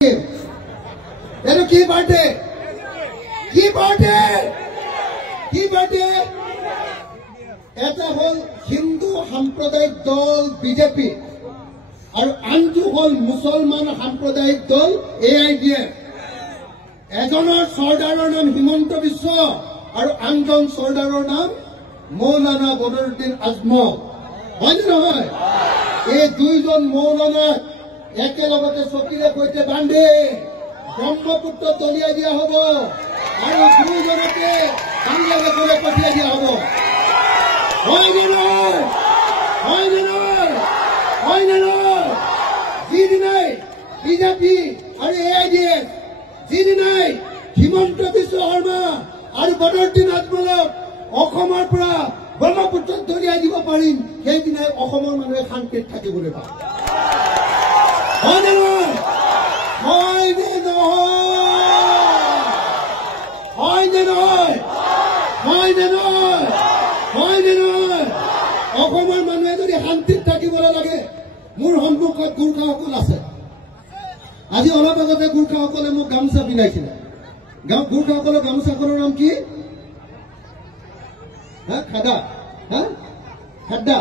এইটো কি পাৰ্টি কি পাৰ্টি কি পাৰ্টি এটা হল হিন্দু সাম্প্ৰদায়িক দল বিজেপি আৰু আনটো হল মুছলমান সাম্প্ৰদায়িক দল AIDF এজনৰ চৰ্দাৰৰ নাম হিমন্ত বিশ্ব আৰু আনজন চৰ্দাৰৰ নাম মৌলানা বদৰুদ্দিন আজমল হয় নহয় এই দুইজন মৌলানা একেলগতে চকীৰে সৈতে বান্ধি ব্ৰহ্মপুত্ৰ দলিয়াই দিয়া হ'ব আৰু দুইজনকে বাংলাদেশলৈ পঠিয়াই দিয়া হ'ব হয় নে নহয় হয় নে নহয় হয় নে নহয় যিদিনাই বিজেপি আৰু AIDF যিদিনাই হিমন্ত বিশ্ব শৰ্মা আৰু বদৰুদ্দিন আজমলক অসমৰ পৰা ব্ৰহ্মপুত্ৰত দলিয়াই দিব পাৰিম সেইদিনাই অসমৰ মানুহে শান্তিত থাকিবলৈ পাব হয় নে নহয় হয় নে নহয় হয় নে নহয় হয় নে নহয় হয় নে নহয় অসমৰ মানুহে যদি শান্তিত থাকিবলৈ লাগে মোৰ সন্মুখত গোৰ্খাসকল আছে আজি অলপ আগতে গোৰ্খাসকলে মোক গামোচা পিন্ধাইছিলে গোৰ্খাসকলৰ গামোচাখনৰ নাম কি খাদা খাদ্দা